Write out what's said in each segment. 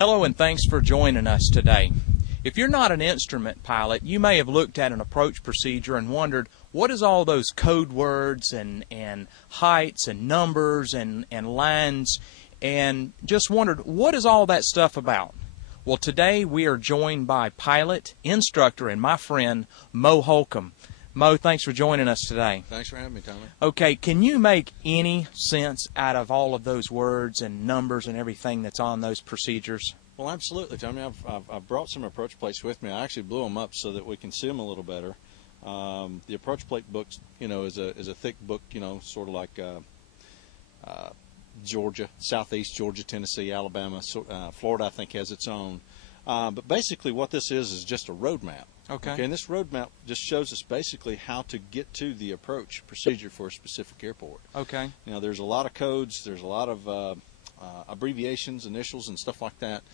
Hello and thanks for joining us today. If you're not an instrument pilot, you may have looked at an approach procedure and wondered, what is all those code words and heights and numbers and lines, and just wondered, what is all that stuff about? Well, today we are joined by pilot, instructor, and my friend, Mo Holcomb. Mo, thanks for joining us today. Thanks for having me, Tommy. Okay, can you make any sense out of all of those words and numbers and everything that's on those procedures? Well, absolutely, Tommy. I've brought some approach plates with me. I actually blew them up so that we can see them a little better. The approach plate book, is a thick book, sort of like Georgia, Southeast Georgia, Tennessee, Alabama, Florida, I think, has its own. But basically what this is just a road map. Okay. And this road map just shows us basically how to get to the approach procedure for a specific airport. Okay. Now, there's a lot of codes, there's a lot of abbreviations, initials, and stuff like that.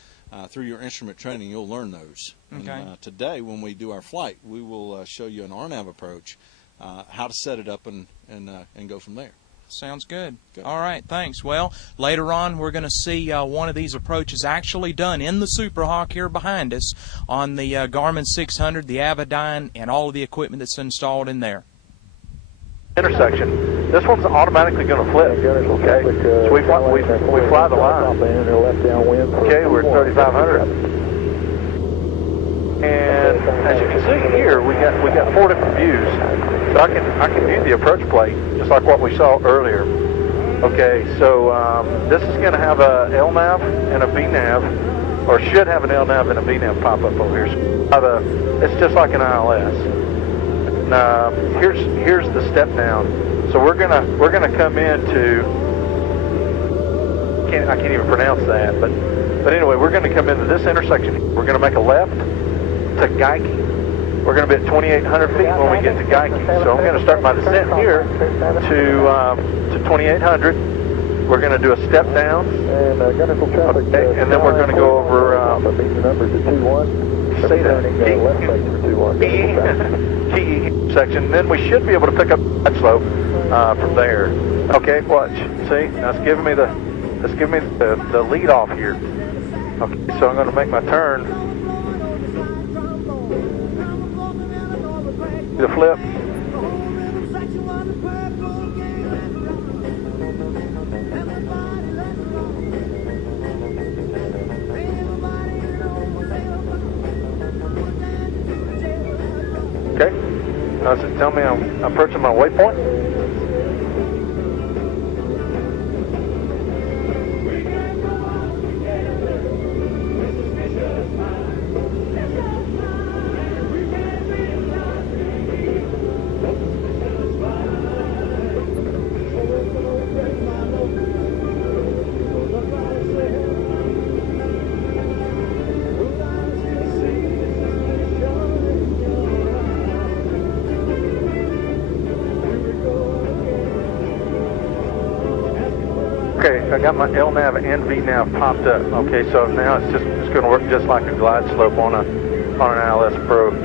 Through your instrument training, you'll learn those. Okay. And, today, when we do our flight, we will show you an RNAV approach, how to set it up and go from there. Sounds good. All right, thanks. Well, later on we're going to see one of these approaches actually done in the Super Hawk here behind us on the Garmin 600, the Avidyne, and all of the equipment that's installed in there. Intersection. This one's automatically going to flip. Okay, so we fly the line. Okay, we're at 3,500. And as you can see here, we got 4 different views. So I can view the approach plate just like what we saw earlier. Okay, so this is going to have a LNAV and a VNAV, or should have an LNAV and a VNAV pop up over here. It's just like an ILS. Now here's the step down. So we're gonna come into I can't even pronounce that, but anyway, we're gonna come into this intersection. We're gonna make a left to Geikie. We're going to be at 2,800 feet when we get to Geikie. So I'm going to start my descent here to 2,800. We're going to do a step down. Okay, and then we're going to go over say that key section. Then we should be able to pick up that slope from there. Okay, watch. See, that's giving me the lead off here. Okay, so I'm going to make my turn. The flip. Okay. Now does it tell me I'm approaching my waypoint? Okay, I got my LNAV and VNAV popped up. Okay, so now it's going to work just like a glide slope on an ILS approach.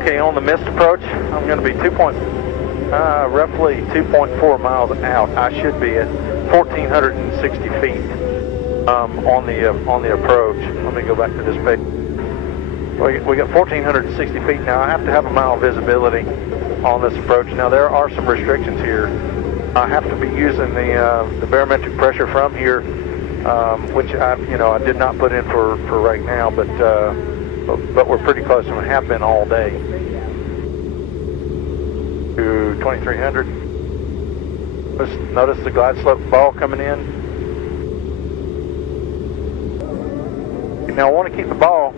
Okay, on the missed approach, I'm going to be roughly 2.4 miles out. I should be at 1,460 feet on the approach. Let me go back to this page. We got 1,460 feet now. I have to have a mile visibility on this approach. Now there are some restrictions here. I have to be using the barometric pressure from here, which I did not put in for right now, but we're pretty close, and we have been all day. To 2,300. Notice the glide slope ball coming in. Now I want to keep the ball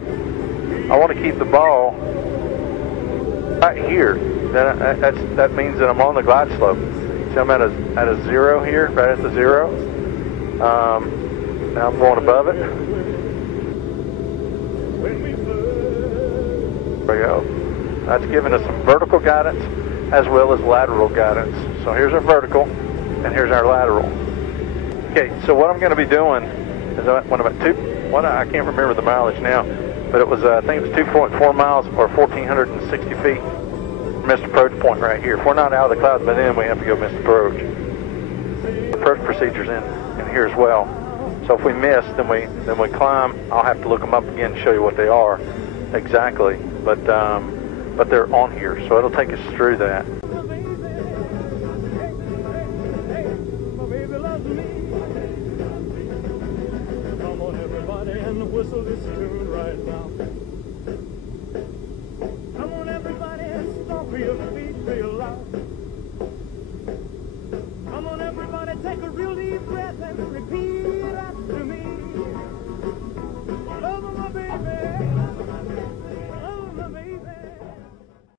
right here. That means that I'm on the glide slope. So I'm at a zero here, right at the zero. Now I'm going above it. There we go. That's giving us some vertical guidance as well as lateral guidance. So here's our vertical, and here's our lateral. Okay, so what I'm going to be doing is I can't remember the mileage now, but it was I think it was 2.4 miles or 1,460 feet. Missed approach point right here. If we're not out of the clouds by then, we have to go missed approach. Approach procedures in here as well. So if we miss, then we climb. I'll have to look them up again and show you what they are exactly. But they're on here, so it'll take us through that. Come on, everybody, and whistle this tune right now. Come on, everybody, and stomp your feet real loud. Come on, everybody, take a real deep breath and repeat after me.